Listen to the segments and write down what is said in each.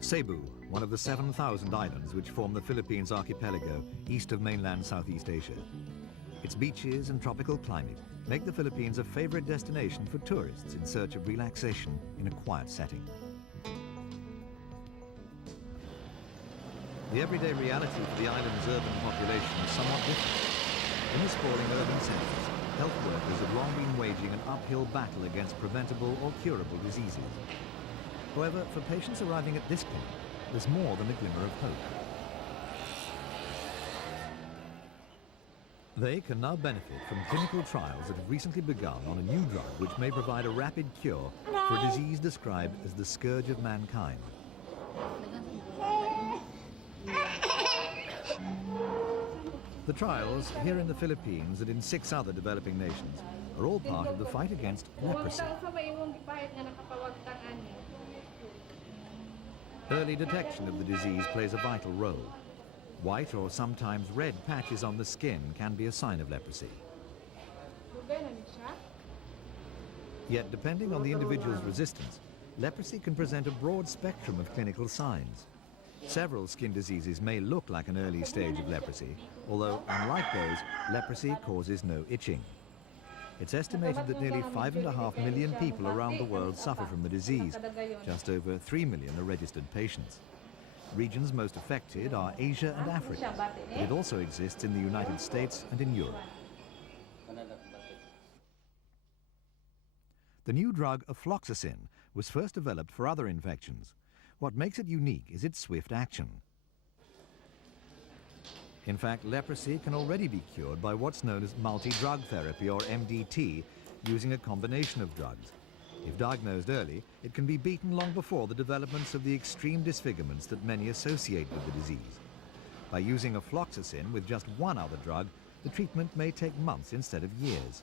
Cebu, one of the 7,000 islands which form the Philippines archipelago east of mainland Southeast Asia. Its beaches and tropical climate make the Philippines a favorite destination for tourists in search of relaxation in a quiet setting. The everyday reality for the island's urban population is somewhat different. In the sprawling urban centres, health workers have long been waging an uphill battle against preventable or curable diseases. However, for patients arriving at this point, there's more than a glimmer of hope. They can now benefit from clinical trials that have recently begun on a new drug which may provide a rapid cure for a disease described as the scourge of mankind. The trials here in the Philippines and in 6 other developing nations are all part of the fight against leprosy. Early detection of the disease plays a vital role. White or sometimes red patches on the skin can be a sign of leprosy. Yet, depending on the individual's resistance, leprosy can present a broad spectrum of clinical signs. Several skin diseases may look like an early stage of leprosy, although, unlike those, leprosy causes no itching. It's estimated that nearly 5.5 million people around the world suffer from the disease. Just over 3 million are registered patients. Regions most affected are Asia and Africa, but it also exists in the United States and in Europe. The new drug Ofloxacin was first developed for other infections. What makes it unique is its swift action. In fact, leprosy can already be cured by what's known as multi-drug therapy, or MDT, using a combination of drugs. If diagnosed early, it can be beaten long before the developments of the extreme disfigurements that many associate with the disease. By using Ofloxacin with just one other drug, the treatment may take months instead of years.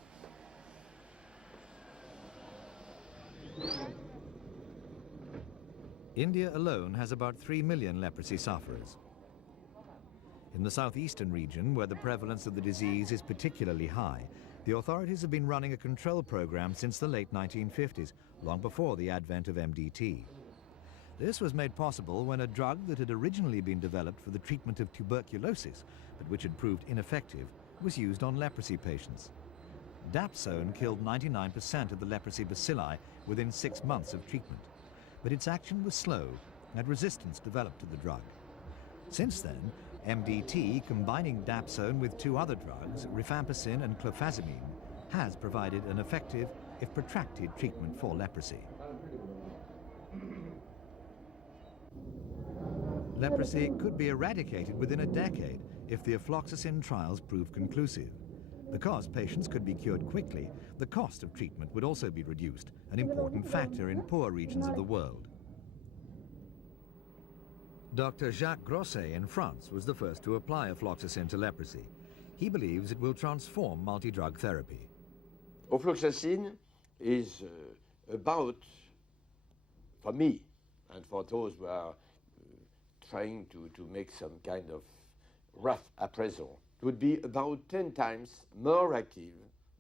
India alone has about 3 million leprosy sufferers. In the southeastern region, where the prevalence of the disease is particularly high, the authorities have been running a control program since the late 1950s, long before the advent of MDT. This was made possible when a drug that had originally been developed for the treatment of tuberculosis, but which had proved ineffective, was used on leprosy patients. Dapsone killed 99% of the leprosy bacilli within 6 months of treatment, but its action was slow and resistance developed to the drug. Since then, MDT, combining dapsone with 2 other drugs, rifampicin and clofazimine, has provided an effective, if protracted, treatment for leprosy. Leprosy could be eradicated within a decade if the Ofloxacin trials prove conclusive. Because patients could be cured quickly, the cost of treatment would also be reduced, an important factor in poor regions of the world. Dr. Jacques Grosset in France was the first to apply Ofloxacin to leprosy. He believes it will transform multi-drug therapy. Ofloxacin is about, for me, and for those who are trying to make some kind of rough appraisal, it would be about 10 times more active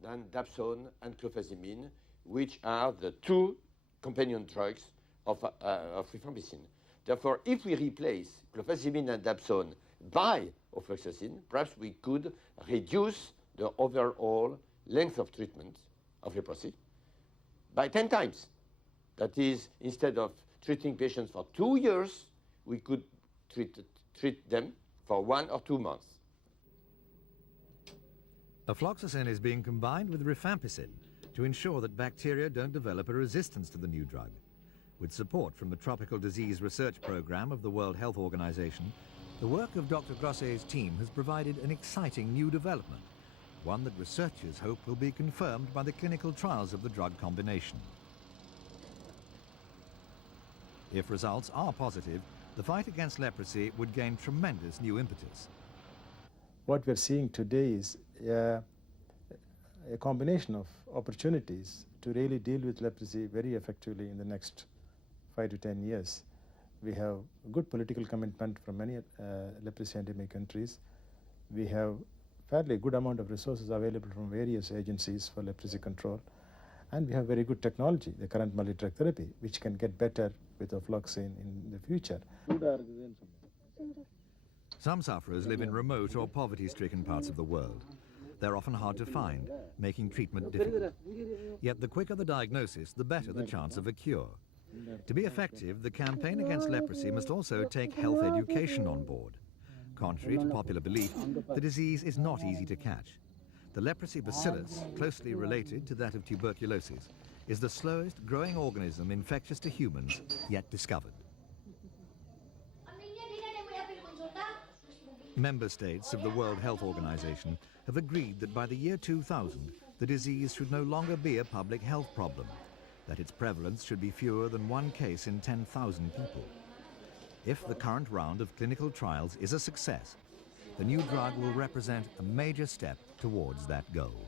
than dapsone and clofazimine, which are the 2 companion drugs of rifampicin. Therefore, if we replace clofazimine and dapsone by Ofloxacin, perhaps we could reduce the overall length of treatment of leprosy by 10 times. That is, instead of treating patients for 2 years, we could treat them for 1 or 2 months. Ofloxacin is being combined with rifampicin to ensure that bacteria don't develop a resistance to the new drug. With support from the Tropical Disease Research Program of the World Health Organization, the work of Dr. Grosset's team has provided an exciting new development, one that researchers hope will be confirmed by the clinical trials of the drug combination. If results are positive, the fight against leprosy would gain tremendous new impetus. What we're seeing today is a combination of opportunities to really deal with leprosy very effectively in the next 5 to 10 years. We have good political commitment from many leprosy endemic countries. We have fairly good amount of resources available from various agencies for leprosy control. And we have very good technology, the current multi-drug therapy, which can get better with ofloxacin in the future. Some sufferers live in remote or poverty-stricken parts of the world. They're often hard to find, making treatment difficult. Yet the quicker the diagnosis, the better the chance of a cure. To be effective, the campaign against leprosy must also take health education on board. Contrary to popular belief, the disease is not easy to catch. The leprosy bacillus, closely related to that of tuberculosis, is the slowest growing organism infectious to humans yet discovered. Member states of the World Health Organization have agreed that by the year 2000, the disease should no longer be a public health problem, that its prevalence should be fewer than 1 case in 10,000 people. If the current round of clinical trials is a success, the new drug will represent a major step towards that goal.